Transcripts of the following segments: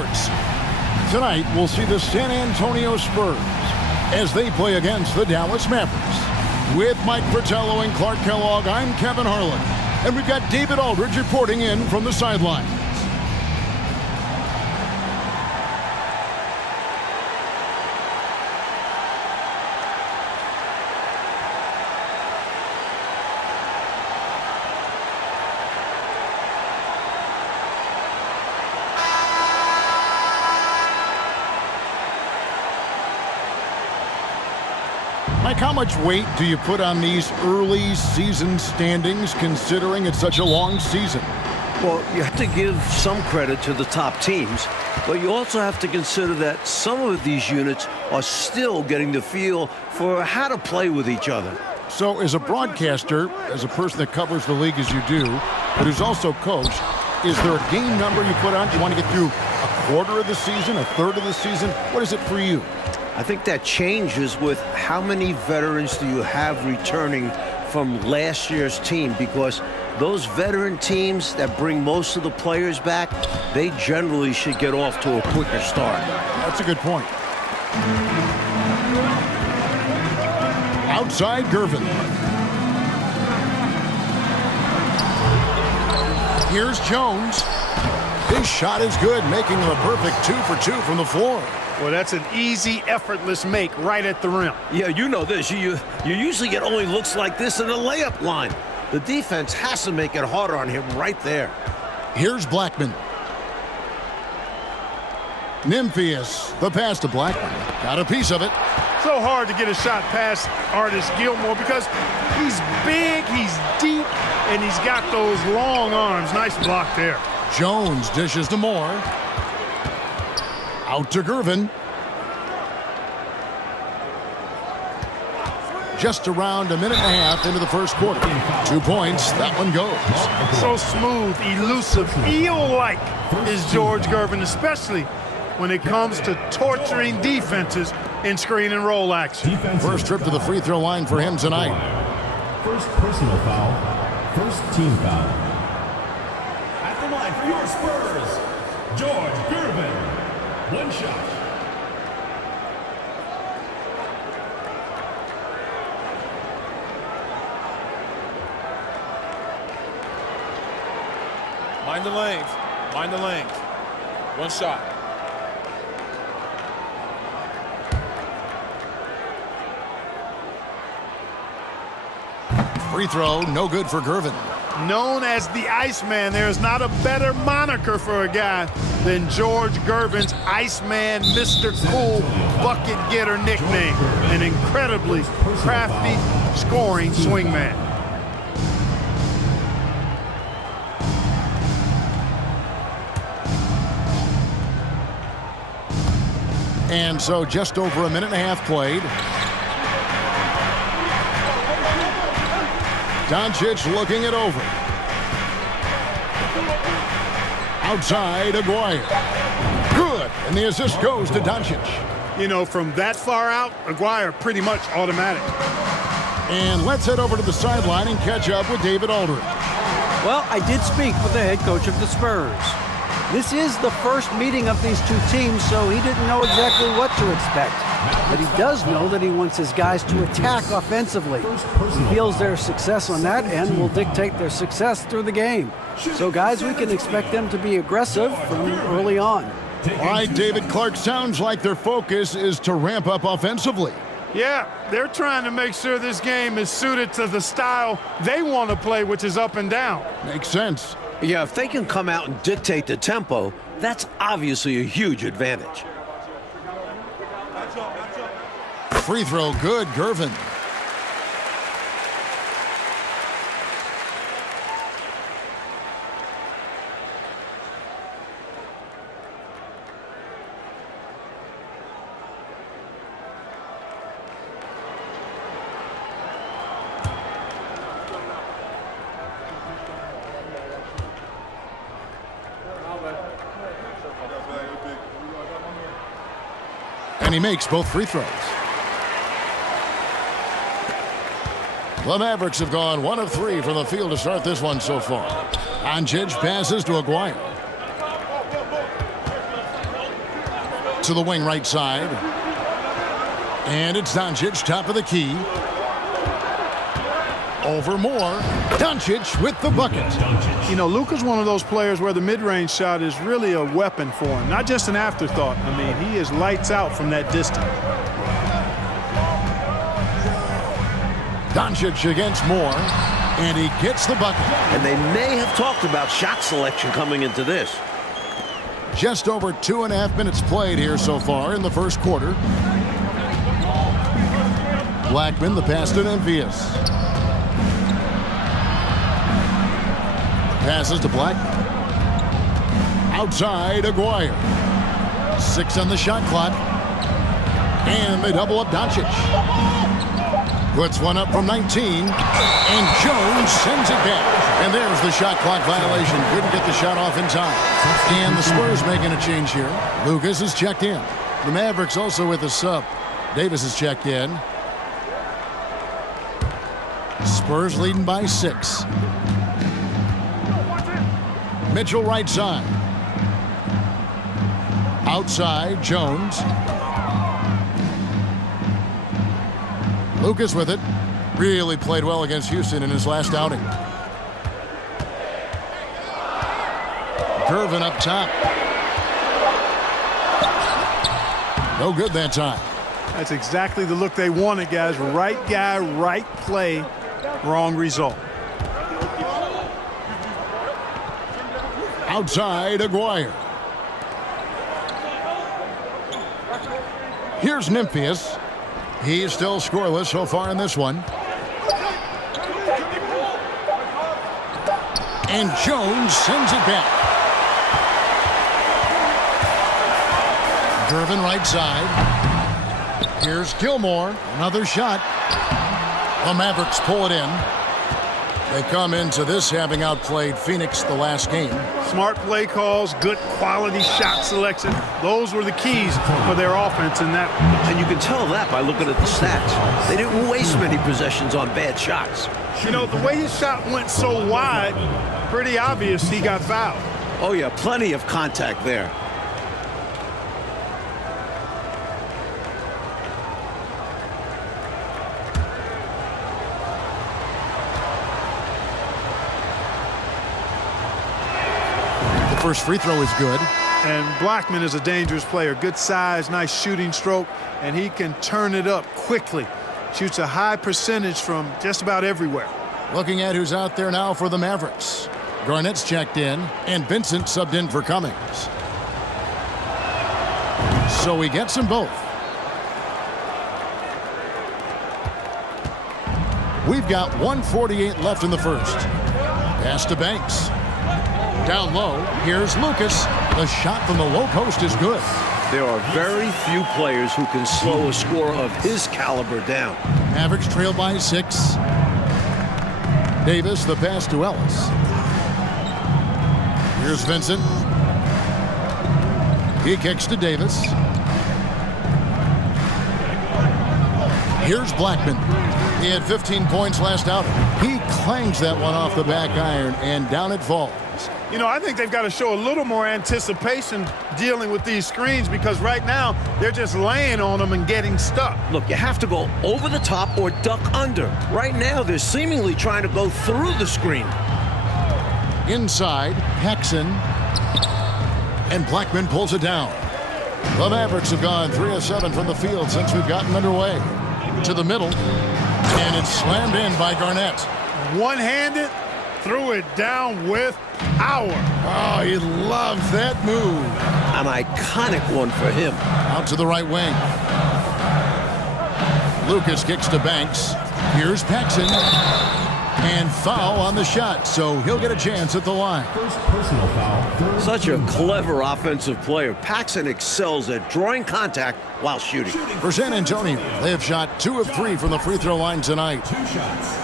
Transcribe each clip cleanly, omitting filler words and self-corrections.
Sports. Tonight, we'll see the San Antonio Spurs as they play against the Dallas Mavericks. With Mike Fratello and Clark Kellogg, I'm Kevin Harlan. And we've got David Aldridge reporting in from the sideline. Mike, how much weight do you put on these early season standings considering it's such a long season? Well, you have to give some credit to the top teams, but you also have to consider that some of these units are still getting the feel for how to play with each other. So as a broadcaster, as a person that covers the league as you do, but who's also coached, is there a game number you put on? Do you want to get through a quarter of the season, a third of the season? What is it for you? I think that changes with how many veterans do you have returning from last year's team, because those veteran teams that bring most of the players back, they generally should get off to a quicker start. That's a good point. Outside, Gervin. Here's Jones. His shot is good, making him a perfect 2 for 2 from the floor. Well, that's an easy, effortless make right at the rim. Yeah, you know this. You usually get only looks like this in the layup line. The defense has to make it harder on him right there. Here's Blackman. Nymphius, the pass to Blackman. Got a piece of it. So hard to get a shot past Artis Gilmore because he's big, he's deep, and he's got those long arms. Nice block there. Jones dishes to Moore. Out to Gervin. Just around a minute and a half into the first quarter. 2 points, that one goes. So smooth, elusive, eel-like is George Gervin, especially when it comes to torturing defenses in screen and roll action. First trip to the free throw line for him tonight. First personal foul, first team foul. At the line for your Spurs, George Gervin. One shot. Mind the lanes. Mind the lanes. One shot. Free throw, no good for Gervin. Known as the Iceman, there's not a better moniker for a guy than George Gervin's Iceman, Mr. Cool Bucket Getter nickname. An incredibly crafty scoring swingman. And so just over a minute and a half played. Doncic looking it over. Outside, Aguirre. Good, and the assist goes to Doncic. You know, from that far out, Aguirre pretty much automatic. And let's head over to the sideline and catch up with David Aldridge. Well, I did speak with the head coach of the Spurs. This is the first meeting of these two teams, so he didn't know exactly what to expect. But he does know that he wants his guys to attack offensively. He feels their success on that end will dictate their success through the game. So, guys, we can expect them to be aggressive from early on. All right, David, Clark, sounds like their focus is to ramp up offensively. Yeah, they're trying to make sure this game is suited to the style they want to play, which is up and down. Makes sense. Yeah, if they can come out and dictate the tempo, that's obviously a huge advantage. Free throw good, Gervin. And he makes both free throws. The Mavericks have gone 1 of 3 from the field to start this one so far. Doncic passes to Aguirre. to the wing right side. And it's Doncic, top of the key. Over more. Doncic with the bucket. You know, Luka's one of those players where the mid-range shot is really a weapon for him, not just an afterthought. I mean, he is lights out from that distance. Doncic against Moore, and he gets the bucket. And they may have talked about shot selection coming into this. Just over 2.5 minutes played here so far in the first quarter. Blackman, the pass to Memphis. Passes to Black. Outside, Aguirre. 6 on the shot clock. And they double up Doncic. Puts one up from 19. And Jones sends it back. And there's the shot clock violation. Couldn't get the shot off in time. And the Spurs making a change here. Lucas is checked in. The Mavericks also with a sub. Davis is checked in. Spurs leading by 6. Mitchell right side. Outside, Jones. Lucas with it. Really played well against Houston in his last outing. Gervin up top. No good that time. That's exactly the look they wanted, guys. Right guy, right play, wrong result. Outside, Aguirre. Here's Memphis. He's still scoreless so far in this one. And Jones sends it back. Gervin right side. Here's Gilmore. Another shot. The Mavericks pull it in. They come into this having outplayed Phoenix the last game. Smart play calls, good quality shot selection. Those were the keys for their offense in that. And you can tell that by looking at the stats. They didn't waste many possessions on bad shots. You know, the way his shot went so wide, pretty obvious he got fouled. Oh, yeah, plenty of contact there. First free throw is good. And Blackman is a dangerous player. Good size, nice shooting stroke, and he can turn it up quickly. Shoots a high percentage from just about everywhere. Looking at who's out there now for the Mavericks. Garnett's checked in, and Vincent subbed in for Cummings. So he gets them both. We've got 1:48 left in the first. Pass to Banks. Down low, here's Lucas. The shot from the low post is good. There are very few players who can slow a scorer of his caliber down. Mavericks trail by 6. Davis, the pass to Ellis. Here's Vincent. He kicks to Davis. Here's Blackman. He had 15 points last outing. He clangs that one off the back iron, and down it falls. You know, I think they've got to show a little more anticipation dealing with these screens, because right now they're just laying on them and getting stuck. Look, you have to go over the top or duck under. Right now, they're seemingly trying to go through the screen. Inside, Paxson. And Blackman pulls it down. The Mavericks have gone 3 of 7 from the field since we've gotten underway. To the middle. And it's slammed in by Garnett. One-handed, threw it down with power. Oh, he loves that move. An iconic one for him. Out to the right wing. Lucas kicks to Banks. Here's Paxson. And foul on the shot, so he'll get a chance at the line. First personal foul. Such a clever offensive player. Paxson excels at drawing contact while shooting. For San Antonio, they have shot 2 of 3 from the free throw line tonight. 2 shots.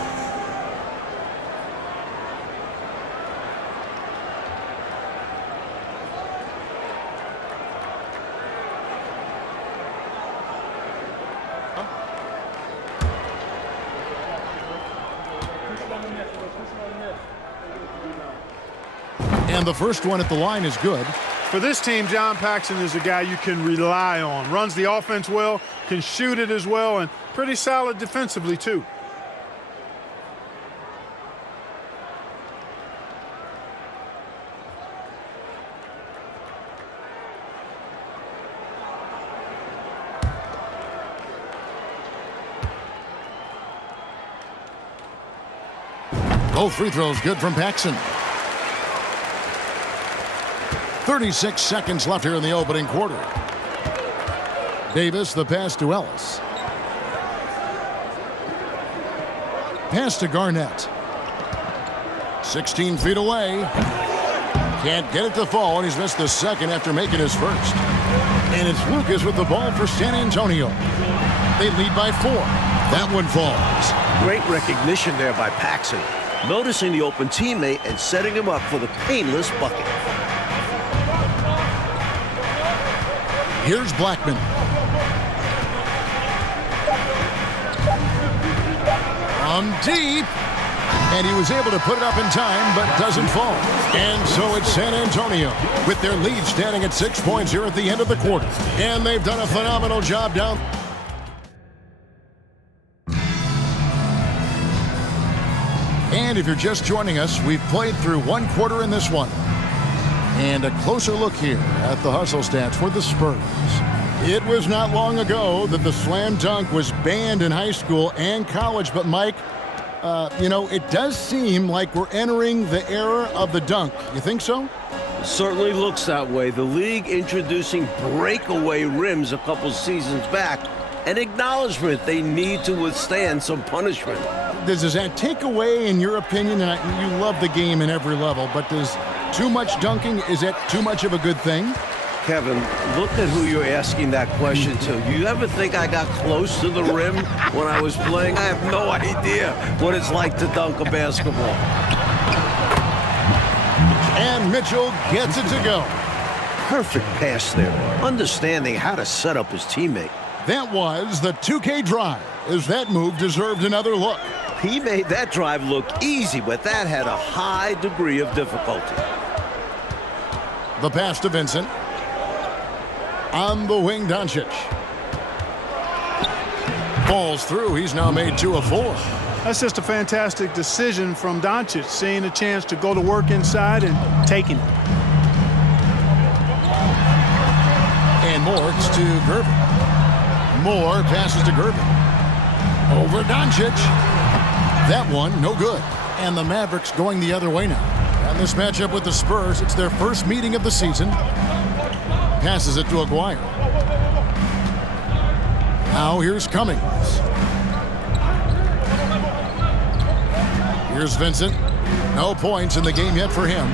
And the first one at the line is good. For this team, John Paxson is a guy you can rely on. Runs the offense well, can shoot it as well, and pretty solid defensively, too. Both free throws good from Paxson. 36 seconds left here in the opening quarter. Davis, the pass to Ellis. Pass to Garnett. 16 feet away. Can't get it to fall, and he's missed the second after making his first. And it's Lucas with the ball for San Antonio. They lead by 4. That one falls. Great recognition there by Paxson. Noticing the open teammate and setting him up for the painless bucket. Here's Blackman. From deep. And he was able to put it up in time, but doesn't fall. And so it's San Antonio with their lead standing at 6 points here at the end of the quarter. And they've done a phenomenal job down. And if you're just joining us, we've played through one quarter in this one. And a closer look here at the hustle stats for the Spurs. It was not long ago that the slam dunk was banned in high school and college. But, Mike, you know, it does seem like we're entering the era of the dunk. You think so? Certainly looks that way. The league introducing breakaway rims a couple seasons back. An acknowledgement they need to withstand some punishment. Does that take away, in your opinion, and you love the game in every level, but does too much dunking, is that too much of a good thing? Kevin, look at who you're asking that question to. You ever think I got close to the rim when I was playing? I have no idea what it's like to dunk a basketball. And Mitchell gets it to go. Perfect pass there, understanding how to set up his teammate. That was the 2K drive, as that move deserved another look. He made that drive look easy, but that had a high degree of difficulty. The pass to Vincent. On the wing, Doncic. Falls through. He's now made 2 of 4. That's just a fantastic decision from Doncic, seeing a chance to go to work inside and taking it. And Moore to Gervin. Moore passes to Gervin. Over Doncic. That one, no good. And the Mavericks going the other way now. And this matchup with the Spurs, it's their first meeting of the season. Passes it to Aguirre. Now here's Cummings. Here's Vincent. No points in the game yet for him.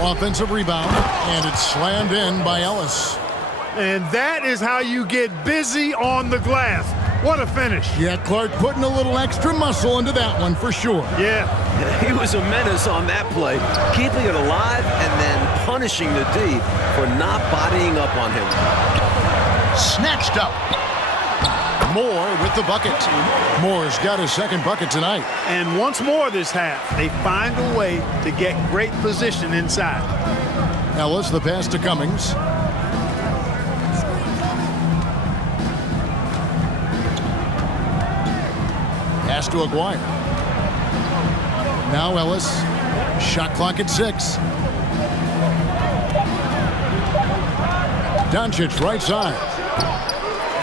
Offensive rebound, and it's slammed in by Ellis. And that is how you get busy on the glass. What a finish. Yeah, Clark putting a little extra muscle into that one for sure. Yeah. He was a menace on that play, keeping it alive and then punishing the D for not bodying up on him. Snatched up. Moore with the bucket. Moore's got his second bucket tonight. And once more this half, they find a way to get great position inside. Ellis, the pass to Cummings. Pass to Aguirre. Now Ellis. Shot clock at 6. Doncic right side.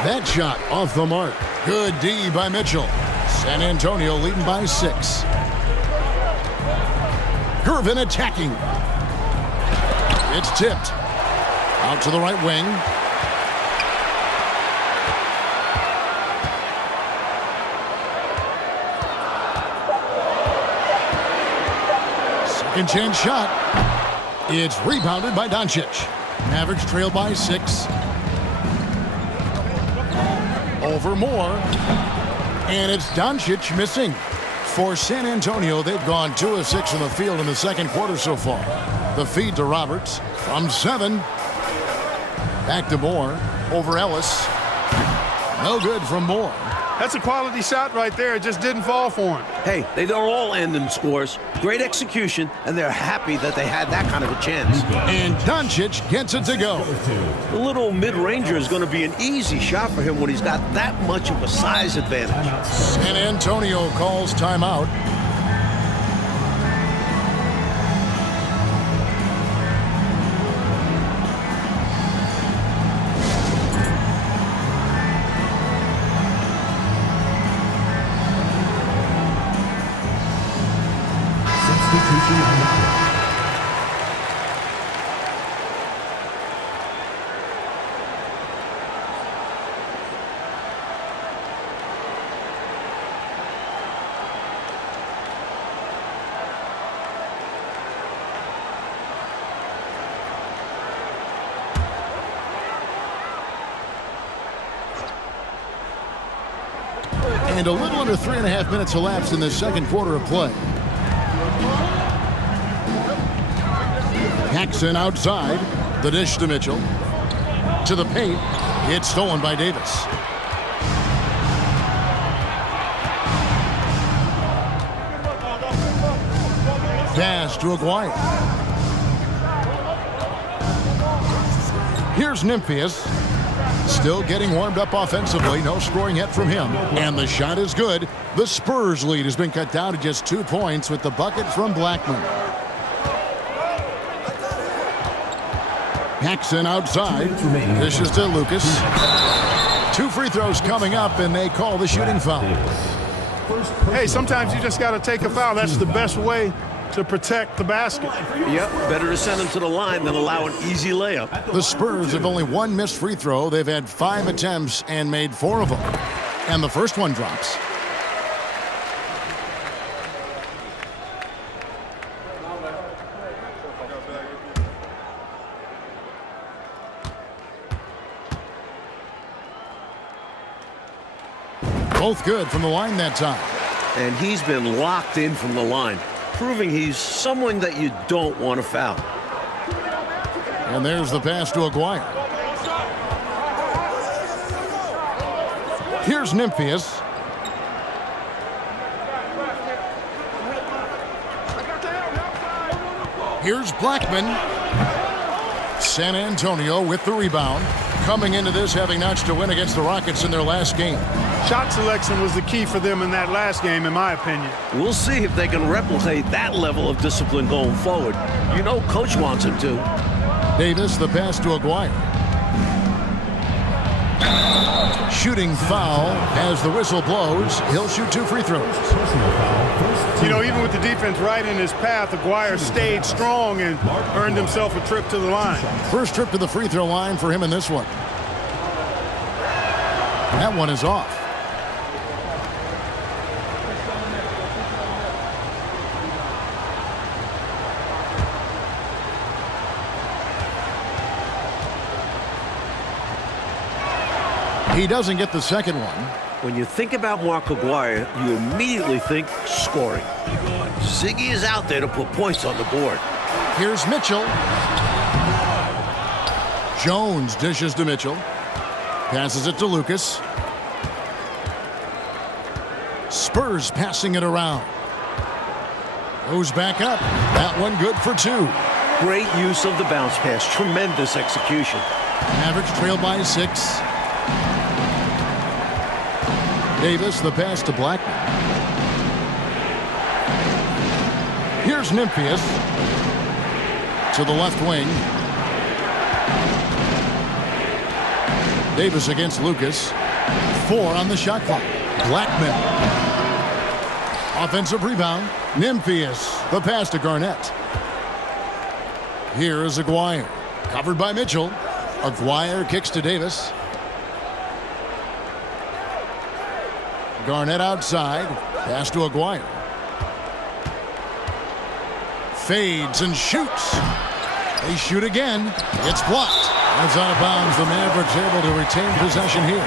That shot off the mark. Good D by Mitchell. San Antonio leading by 6. Gervin attacking. It's tipped. Out to the right wing. Second chance shot. It's rebounded by Doncic. Mavericks trail by 6. Over Moore. And it's Doncic missing. For San Antonio, they've gone 2 of 6 from the field in the second quarter so far. The feed to Roberts from 7. Back to Moore. Over Ellis. No good from Moore. That's a quality shot right there. It just didn't fall for him. Hey, they don't all end in scores. Great execution, and they're happy that they had that kind of a chance. And Doncic gets it to go. The little mid-ranger is going to be an easy shot for him when he's got that much of a size advantage. San Antonio calls timeout. And a little under 3.5 minutes elapsed in the second quarter of play. Paxson outside. The dish to Mitchell. To the paint. It's stolen by Davis. Pass to Aguirre. Here's Nymphius. Still getting warmed up offensively. No scoring yet from him. And the shot is good. The Spurs lead has been cut down to just 2 points with the bucket from Blackman. Paxson outside. Dishes to Lucas. 2 free throws coming up, and they call the shooting foul. Hey, sometimes you just got to take a foul. That's the best way to protect the basket. Yep, better to send them to the line than allow an easy layup. The Spurs have only 1 missed free throw. They've had 5 attempts and made 4 of them. And the first one drops. Both good from the line that time. And he's been locked in from the line, proving he's someone that you don't want to foul. And there's the pass to Aguirre. Here's Nymphius. Here's Blackman. San Antonio with the rebound. Coming into this having notched a win against the Rockets in their last game. Shot selection was the key for them in that last game, in my opinion. We'll see if they can replicate that level of discipline going forward. You know Coach wants him to. Davis, the pass to Aguirre. Shooting foul as the whistle blows. He'll shoot 2 free throws. You know, even with the defense right in his path, Aguirre stayed strong and earned himself a trip to the line. First trip to the free throw line for him in this one. That one is off. He doesn't get the second one. When you think about Mark Aguirre, you immediately think scoring. Ziggy is out there to put points on the board. Here's Mitchell. Jones dishes to Mitchell. Passes it to Lucas. Spurs passing it around. Goes back up. That one good for 2. Great use of the bounce pass. Tremendous execution. Mavericks trail by 6. Davis, the pass to Blackman. Here's Nymphius. To the left wing. Davis against Lucas. 4 on the shot clock. Blackman. Offensive rebound. Nymphius. The pass to Garnett. Here is Aguirre. Covered by Mitchell. Aguirre kicks to Davis. Garnett outside. Pass to Aguirre. Fades and shoots. They shoot again. It's blocked. It's out of bounds. The Mavericks able to retain possession here.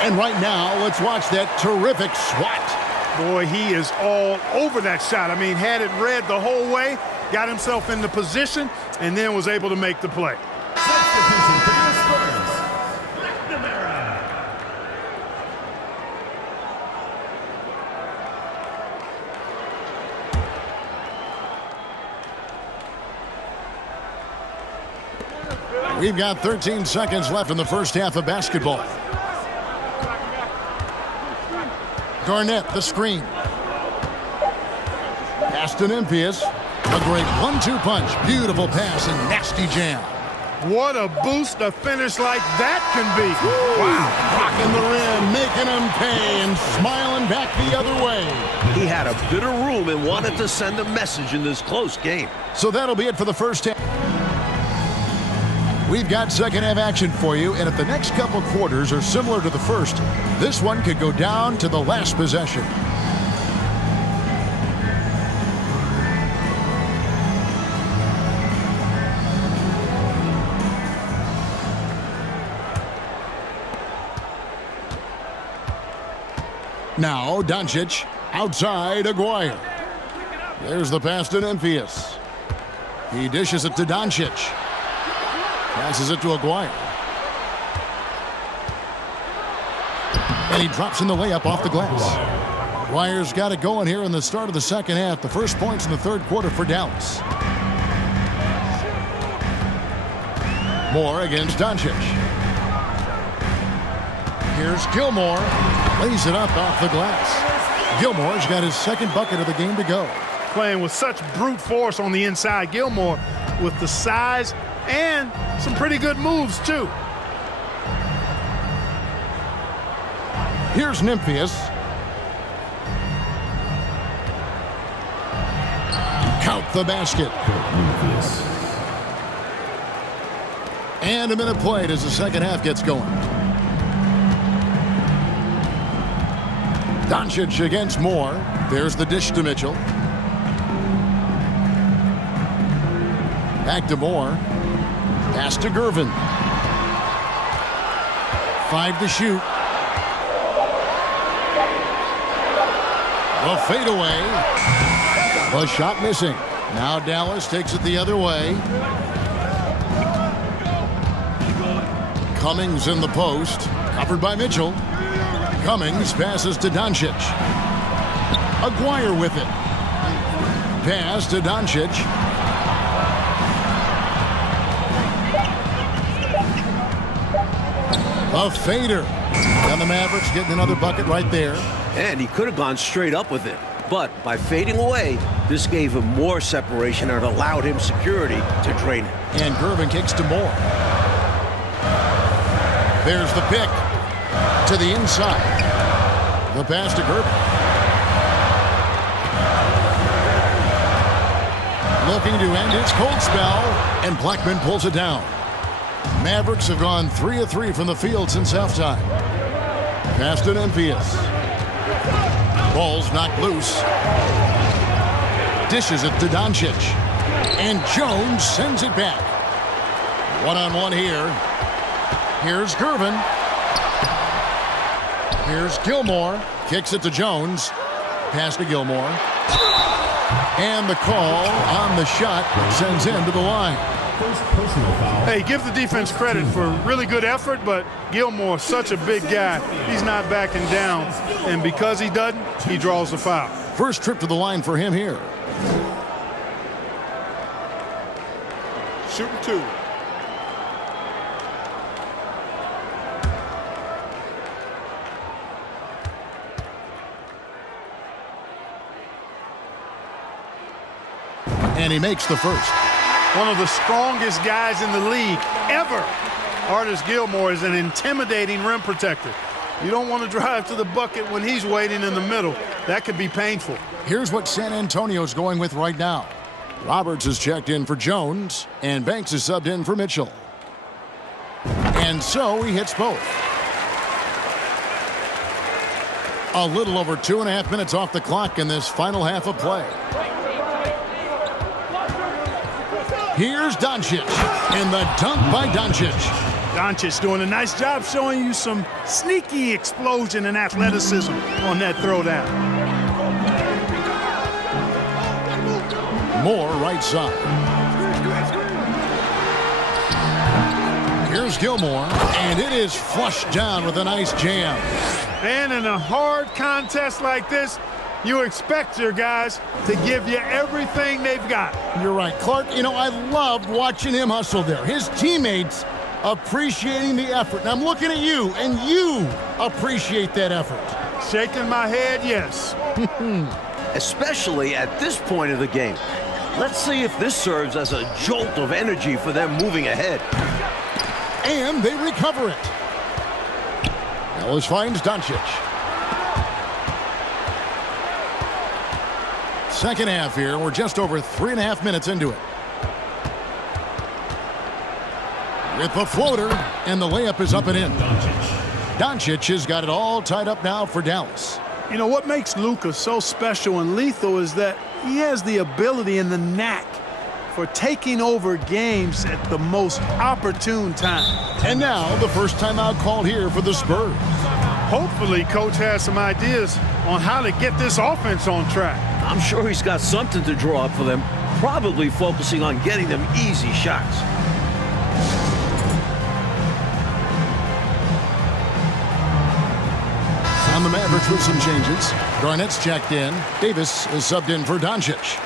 And right now, let's watch that terrific swat. Boy, he is all over that shot. I mean, had it read the whole way, got himself into position, and then was able to make the play. We've got 13 seconds left in the first half of basketball. Garnett, the screen. Pass to Nymphius. A great 1-2 punch. Beautiful pass and nasty jam. What a boost a finish like that can be. Wow. Rocking the rim, making him pay, and smiling back the other way. He had a bit of room and wanted to send a message in this close game. So that'll be it for the first half. We've got second half action for you, and if the next couple quarters are similar to the first, this one could go down to the last possession. Now Doncic outside Aguirre. There's the pass to Nymphius. He dishes it to Doncic. Passes it to Aguirre. And he drops in the layup off the glass. Aguirre's got it going here in the start of the second half. The first points in the third quarter for Dallas. Moore against Doncic. Here's Gilmore. Lays it up off the glass. Gilmore's got his second bucket of the game to go. Playing with such brute force on the inside. Gilmore with the size and some pretty good moves, too. Here's Nymphius. Count the basket. And a minute played as the second half gets going. Doncic against Moore. There's the dish to Mitchell. Back to Moore. Pass to Gervin. 5 to shoot. The fadeaway. The shot missing. Now Dallas takes it the other way. Cummings in the post. Covered by Mitchell. Cummings passes to Doncic. Aguirre with it. Pass to Doncic. A fader. And the Mavericks getting another bucket right there. And he could have gone straight up with it. But by fading away, this gave him more separation and allowed him security to drain it. And Gervin kicks to Moore. There's the pick. To the inside. The pass to Gervin. Looking to end its cold spell. And Blackman pulls it down. Mavericks have gone 3 of 3 from the field since halftime. Pass to Nymphius. Ball's knocked loose. Dishes it to Doncic. And Jones sends it back. One-on-one here. Here's Gervin. Here's Gilmore. Kicks it to Jones. Pass to Gilmore. And the call on the shot sends him to the line. Hey, give the defense credit for really good effort, but Gilmore, such a big guy. He's not backing down. And because he doesn't, he draws the foul. First trip to the line for him here. Shooting 2. And he makes the first. One of the strongest guys in the league ever. Artis Gilmore is an intimidating rim protector. You don't want to drive to the bucket when he's waiting in the middle. That could be painful. Here's what San Antonio's going with right now. Roberts is checked in for Jones, and Banks is subbed in for Mitchell. And so he hits both. A little over 2.5 minutes off the clock in this final half of play. Here's Doncic, and the dunk by Doncic. Doncic doing a nice job showing you some sneaky explosion and athleticism on that throwdown. Moore right side. Here's Gilmore, and it is flushed down with a nice jam. And in a hard contest like this, You expect your guys to give you everything they've got. You're right, Clark. You know, I loved watching him hustle there. His teammates appreciating the effort. And I'm looking at you, and you appreciate that effort. Shaking my head, yes. Especially at this point of the game. Let's see if this serves as a jolt of energy for them moving ahead. And they recover it. Ellis finds Doncic. Second half here. We're just over 3.5 minutes into it. With the floater, and the layup is up and in. Doncic has got it all tied up now for Dallas. You know, what makes Luka so special and lethal is that he has the ability and the knack for taking over games at the most opportune time. And now, the first timeout called here for the Spurs. Hopefully, Coach has some ideas on how to get this offense on track. I'm sure he's got something to draw up for them, probably focusing on getting them easy shots. On the Mavericks with some changes. Garnett's checked in. Davis is subbed in for Doncic.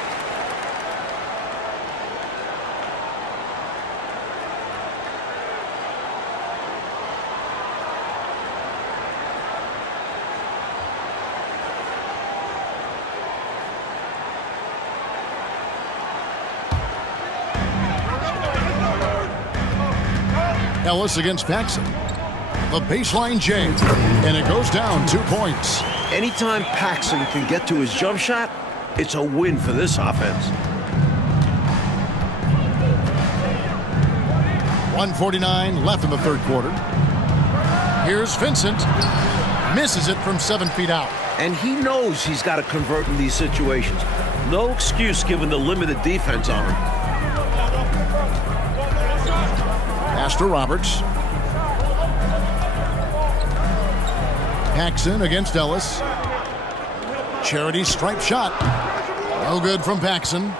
Ellis against Paxson. The baseline J, and it goes down 2 points. Anytime Paxson can get to his jump shot, it's a win for this offense. 1:49 left in the third quarter. Here's Vincent. Misses it from 7 feet out. And he knows he's got to convert in these situations. No excuse given the limited defense on him. Pass to Roberts. Paxson against Ellis. Charity stripe shot. No good from Paxson.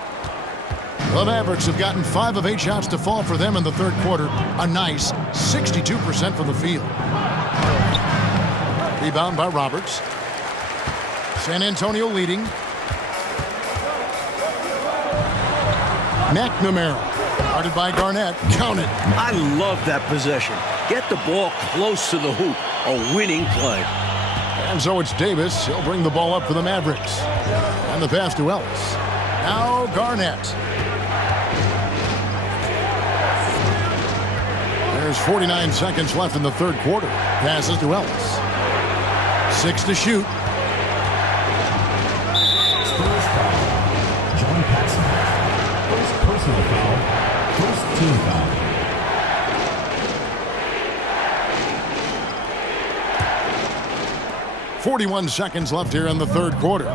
The Mavericks have gotten 5 of 8 shots to fall for them in the third quarter. A nice 62% from the field. Rebound by Roberts. San Antonio leading. McNamara. Guarded by Garnett. Count it. I love that possession. Get the ball close to the hoop. A winning play. And so it's Davis. He'll bring the ball up for the Mavericks. And the pass to Ellis. Now Garnett. There's 49 seconds left in the third quarter. Passes to Ellis. 6 to shoot. Spurs foul. John Paxson. First personal foul. First team foul. .41 seconds left here in the third quarter.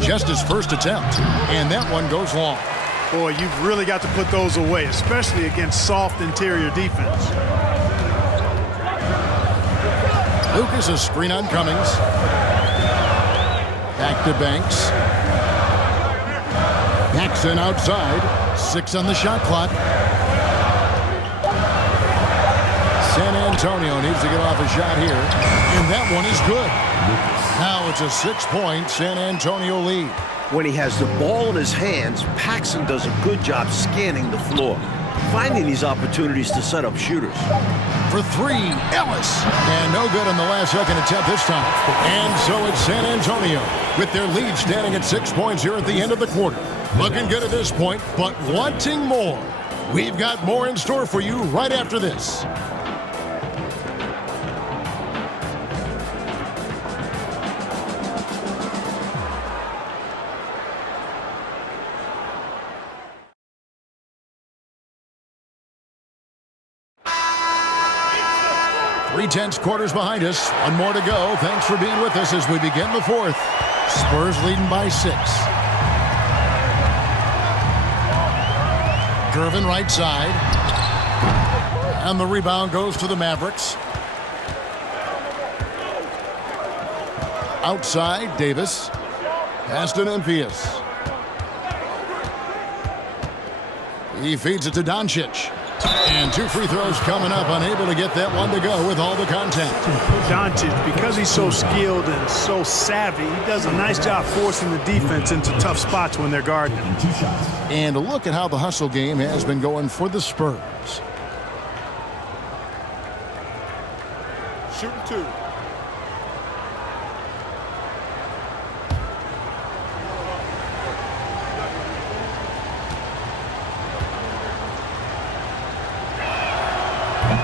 Just his first attempt, and that one goes long. Boy, you've really got to put those away, especially against soft interior defense. Lucas, a screen on Cummings. Back to Banks. Paxson outside. 6 on the shot clock. San Antonio needs to get off a shot here, and that one is good. Now it's a 6-point San Antonio lead. When he has the ball in his hands, Paxson does a good job scanning the floor, finding these opportunities to set up shooters. For 3, Ellis. And no good on the last second attempt this time. And so it's San Antonio with their lead standing at 6 points here at the end of the quarter. Looking good at this point, but wanting more. We've got more in store for you right after this. Three-tenths quarters behind us. One more to go. Thanks for being with us as we begin the fourth. Spurs leading by 6. Gervin right side. And the rebound goes to the Mavericks. Outside, Davis. Pass to Memphis. He feeds it to Doncic. And 2 free throws coming up, unable to get that one to go with all the contact. Doncic, because he's so skilled and so savvy, he does a nice job forcing the defense into tough spots when they're guarding him. And look at how the hustle game has been going for the Spurs. Shooting 2.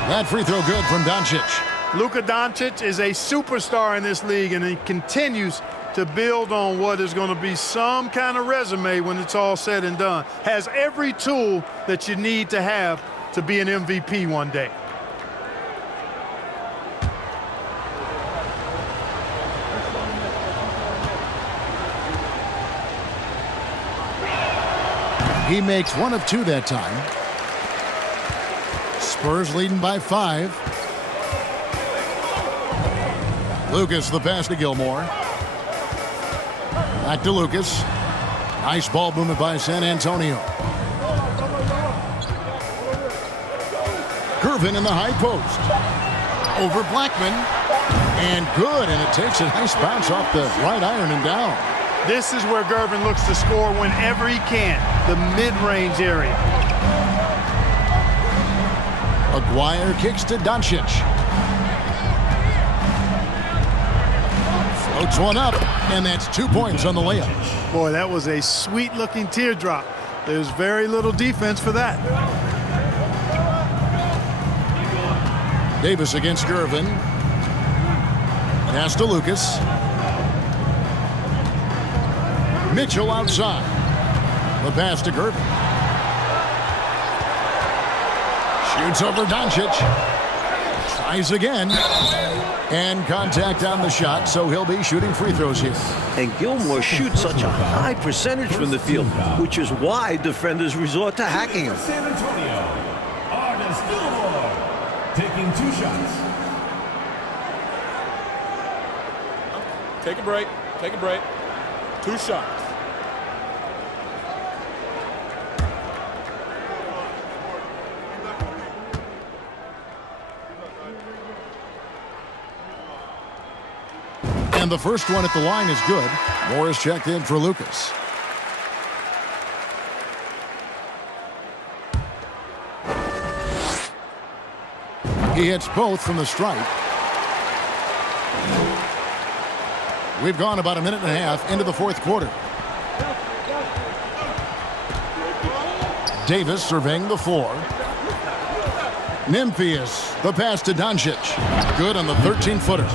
That free throw good from Doncic. Luka Doncic is a superstar in this league, and he continues to build on what is going to be some kind of resume when it's all said and done. Has every tool that you need to have to be an MVP one day. He makes 1 of 2 that time. Spurs leading by 5. Lucas the pass to Gilmore. Back to Lucas. Nice ball movement by San Antonio. Gervin in the high post. Over Blackman. And good, and it takes a nice bounce off the right iron and down. This is where Gervin looks to score whenever he can, the mid-range area. Aguirre kicks to Doncic. Floats one up, and that's 2 points on the layup. Boy, that was a sweet-looking teardrop. There's very little defense for that. Davis against Gervin. Pass to Lucas. Mitchell outside. The pass to Gervin. Shoots over Doncic. Tries again. And contact on the shot, so he'll be shooting free throws here. And Gilmore shoots such a high percentage from the field, which is why defenders resort to hacking him. San Antonio, Artis Gilmore, taking 2 shots. Take a break. Take a break. 2 shots. And the first one at the line is good. Morris checked in for Lucas. He hits both from the stripe. We've gone about a minute and a half into the 4th quarter. Davis surveying the floor. Nymphius, the pass to Doncic. Good on the 13-footer.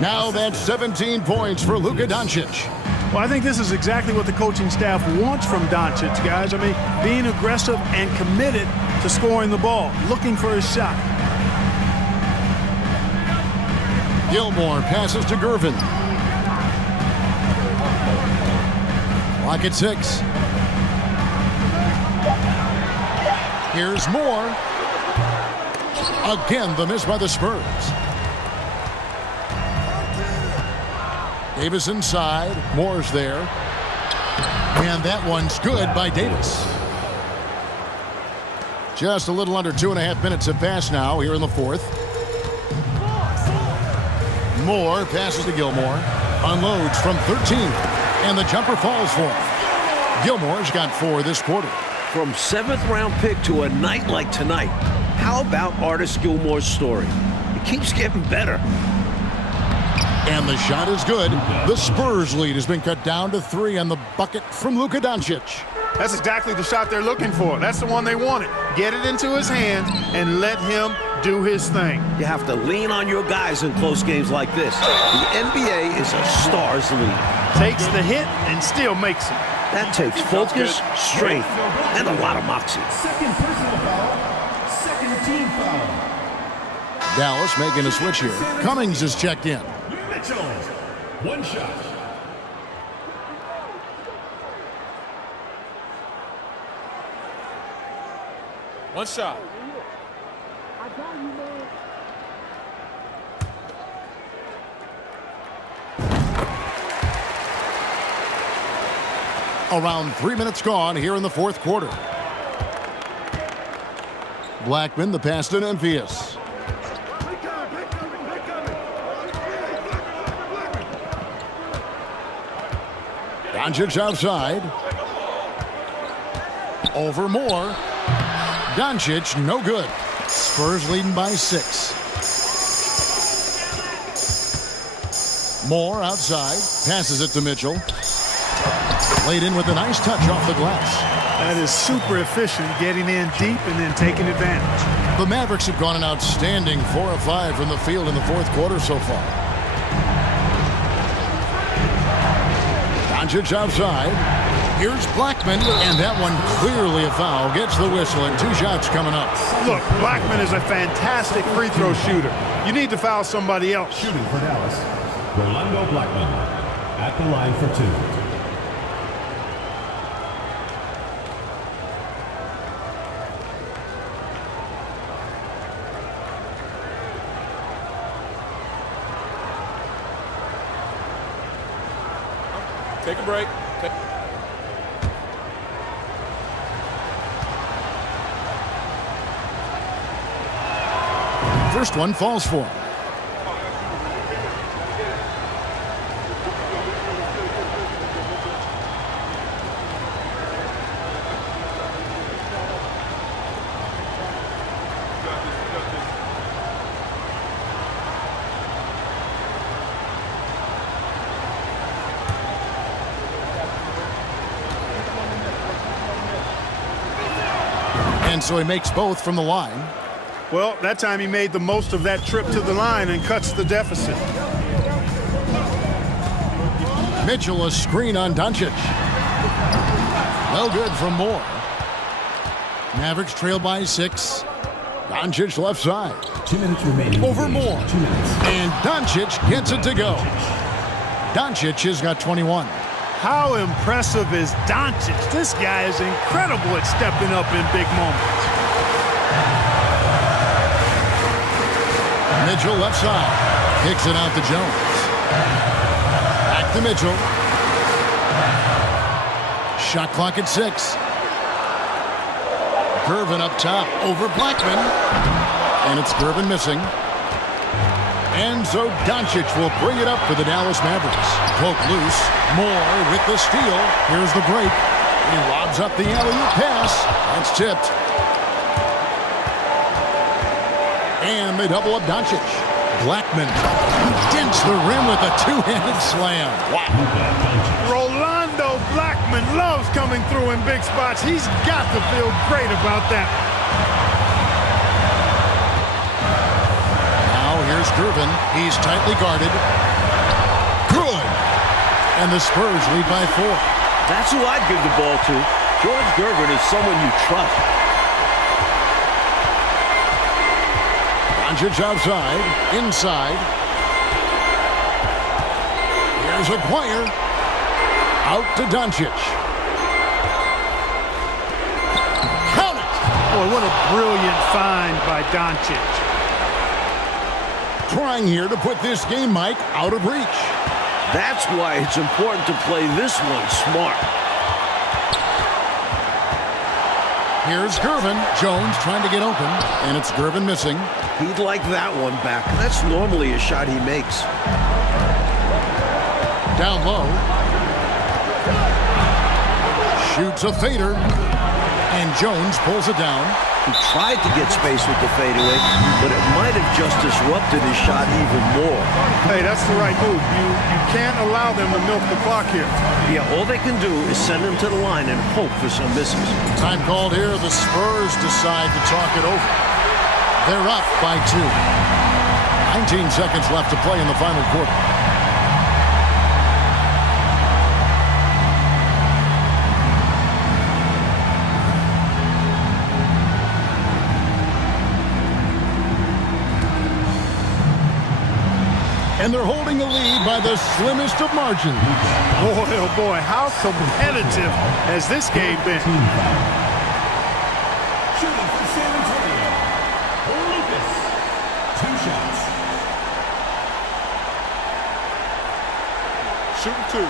Now that's 17 points for Luka Doncic. Well, I think this is exactly what the coaching staff wants from Doncic, guys. I mean, being aggressive and committed to scoring the ball, looking for his shot. Gilmore passes to Gervin. Clock at 6. Here's Moore. Again, the miss by the Spurs. Davis inside. Moore's there. And that one's good by Davis. Just a little under 2.5 minutes have passed now here in the 4th. Moore passes to Gilmore. Unloads from 13. And the jumper falls for him. Gilmore's got 4 this quarter. From 7th round pick to a night like tonight, how about Artis Gilmore's story? It keeps getting better. And the shot is good. The Spurs lead has been cut down to 3 on the bucket from Luka Doncic. That's exactly the shot they're looking for. That's the one they wanted. Get it into his hands and let him do his thing. You have to lean on your guys in close games like this. The NBA is a stars league. Takes the hit and still makes it. That takes focus, strength, and a lot of moxie. Second personal foul, second team foul. Dallas making a switch here. Cummings is checked in. Mitchell, 1 shot. One shot. Around 3 minutes gone here in the 4th quarter. Blackman, the pass to Memphis. Doncic outside. Over Moore. Doncic, no good. Spurs leading by 6. Moore outside. Passes it to Mitchell. Laid in with a nice touch off the glass. That is super efficient, getting in deep and then taking advantage. The Mavericks have gone an outstanding 4 of 5 from the field in the fourth quarter so far. Doncic outside. Here's Blackman, and that one clearly a foul. Gets the whistle, and 2 shots coming up. Look, Blackman is a fantastic free throw shooter. You need to foul somebody else. Shooting for Dallas, Rolando Blackman at the line for 2. Take a break. First one falls for him. And so he makes both from the line. Well, that time he made the most of that trip to the line and cuts the deficit. Mitchell, a screen on Doncic. Well good from Moore. Mavericks trail by 6. Doncic left side. 2 minutes remaining. Over Moore. 2 minutes. And Doncic gets it to go. Doncic has got 21. How impressive is Doncic? This guy is incredible at stepping up in big moments. Mitchell left side. Kicks it out to Jones. Back to Mitchell. Shot clock at 6. Gervin up top over Blackman. And it's Gervin missing. And so Doncic will bring it up for the Dallas Mavericks. Poke loose. Moore with the steal. Here's the break. He lobs up the alley-oop pass. That's tipped. And they double up Doncic. Blackman dents the rim with a 2-handed slam. Wow. Rolando Blackman loves coming through in big spots. He's got to feel great about that. Now here's Gervin. He's tightly guarded. Good. And the Spurs lead by 4. That's who I'd give the ball to. George Gervin is someone you trust. Doncic outside, inside. Here's Aguirre. Out to Doncic. Count it! Boy, what a brilliant find by Doncic. Trying here to put this game, Mike, out of reach. That's why it's important to play this one smart. Here's Gervin. Jones trying to get open, and it's Gervin missing. He'd like that one back. That's normally a shot he makes. Down low. Shoots a fader, and Jones pulls it down. He tried to get space with the fadeaway, but it might have just disrupted his shot even more. Hey, that's the right move. You can't allow them to milk the clock here. Yeah, all they can do is send him to the line and hope for some misses. Time called here. The Spurs decide to talk it over. They're up by 2. 19 seconds left to play in the final quarter. And they're holding a lead by the slimmest of margins. Boy, oh boy, how competitive has this game been? Shooting for San Antonio, Lucas. 2 shots. Shooting 2.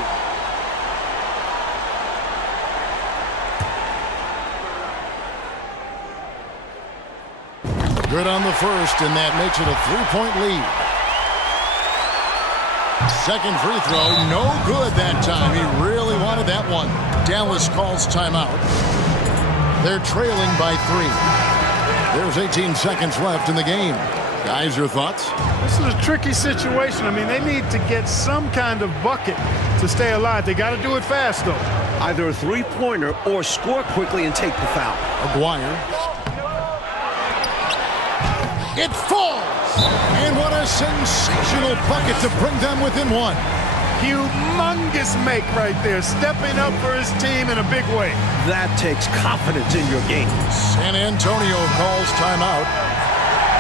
Good on the first, and that makes it a 3-point lead. Second free throw, no good that time. He really wanted that one. Dallas calls timeout. They're trailing by 3. There's 18 seconds left in the game. Guys, your thoughts? This is a tricky situation. I mean, they need to get some kind of bucket to stay alive. They got to do it fast, though. Either a three-pointer or score quickly and take the foul. Aguirre. It falls! And what a sensational bucket to bring them within 1. Humongous make right there, stepping up for his team in a big way. That takes confidence in your game. San Antonio calls timeout.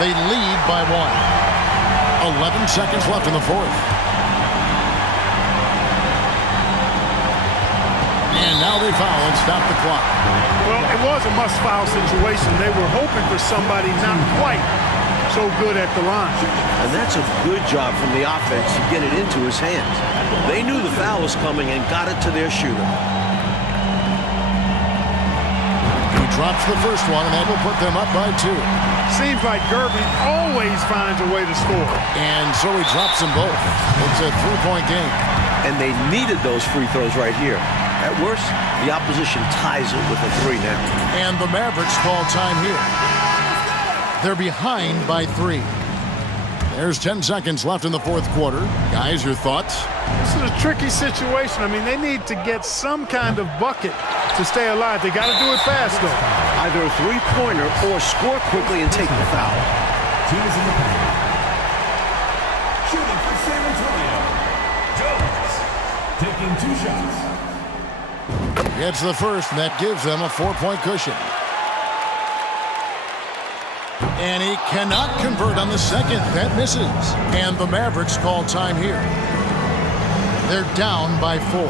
They lead by 1. 11 seconds left in the fourth. And now they foul and stop the clock. Well, it was a must-foul situation. They were hoping for somebody not quite so good at the line. And that's a good job from the offense to get it into his hands. They knew the foul was coming and got it to their shooter. He drops the first one, and that will put them up by 2. Seems like Gervin always finds a way to score. And so he drops them both. It's a 3-point game. And they needed those free throws right here. At worst, the opposition ties it with a 3 now. And the Mavericks call time here. They're behind by 3. There's 10 seconds left in the fourth quarter. Guys, your thoughts? This is a tricky situation. I mean, they need to get some kind of bucket to stay alive. They got to do it fast, though. Either a three-pointer or score quickly and take the foul. Teams in the paint. Shooting for San Antonio. Jones taking 2 shots. Gets the first, and that gives them a 4-point cushion. And he cannot convert on the second. That misses. And the Mavericks call time here. They're down by 4.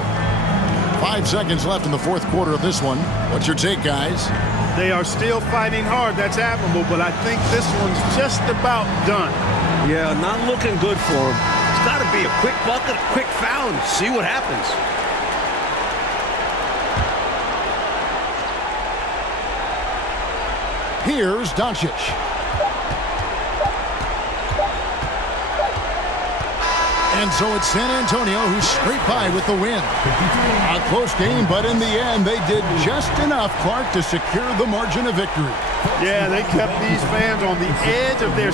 5 seconds left in the fourth quarter of this one. What's your take, guys? They are still fighting hard. That's admirable, but I think this one's just about done. Yeah, not looking good for him. It's got to be a quick bucket, a quick foul, and see what happens. Here's Doncic. And so it's San Antonio who scraped by with the win. A close game, but in the end, they did just enough, Clark, to secure the margin of victory. Yeah, they kept these fans on the edge of their